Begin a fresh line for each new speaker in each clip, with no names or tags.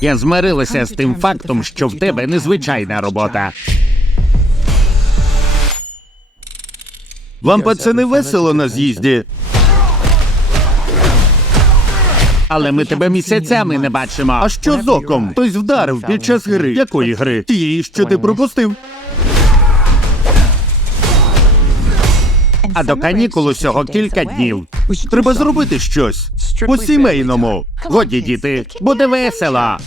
Я змирилася з тим фактом, що в тебе незвичайна робота.
Вам, пацани, весело на з'їзді?
Але ми тебе місяцями не бачимо.
А що з оком? Хтось вдарив під час гри. Якої гри? Тієї, що ти пропустив.
А до канікул усього кілька днів.
Треба зробити щось. По-сімейному.
Годі, діти, буде весело.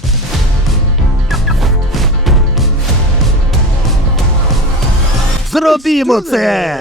Зробімо це!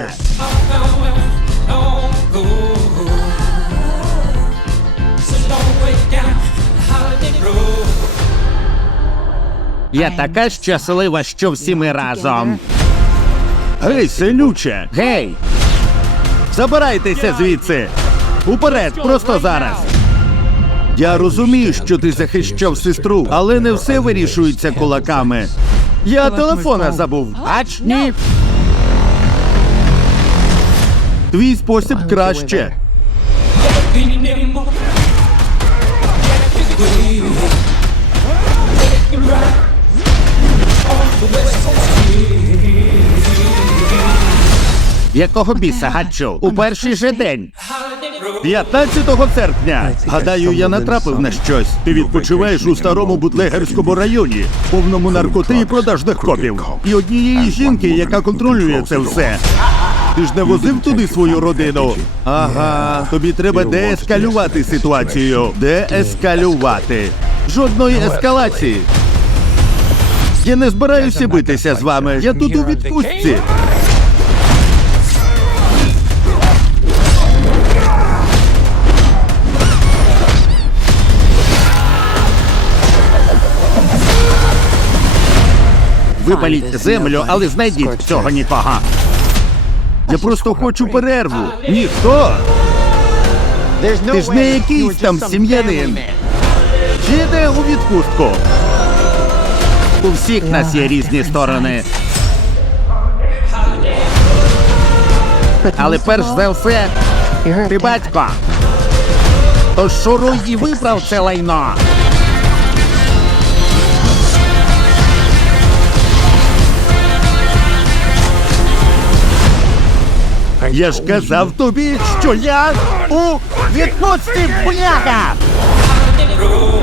Я така щаслива, що всі ми разом.
Гей, селюче!
Гей!
Забирайтеся звідси! Уперед, просто зараз! Я розумію, що ти захищав сестру, але не все вирішується кулаками. Я телефона забув.
Ач, ні.
Твій спосіб краще.
Якого біса, Гачу? У перший же день.
15 серпня. Гадаю, я натрапив на щось. Ти відпочиваєш у старому бутлегерському районі, повному наркоти і продажних копів. І однієї жінки, яка контролює це все. Ти ж не возив туди свою родину? Ага, тобі треба деескалювати ситуацію. Деескалювати. Жодної ескалації. Я не збираюся битися з вами. Я тут у відпустці.
Випаліть землю, але знайдіть цього нікого.
Я просто хочу перерву. Ніхто. Ти ж не якийсь там сім'янин. Чи йде у відпустку?
У всіх нас є різні сторони. Але перш за все, ти батько. Тож шуруй і виправ це лайно.
Я ж казав тобі, що я у відпустці, бляха!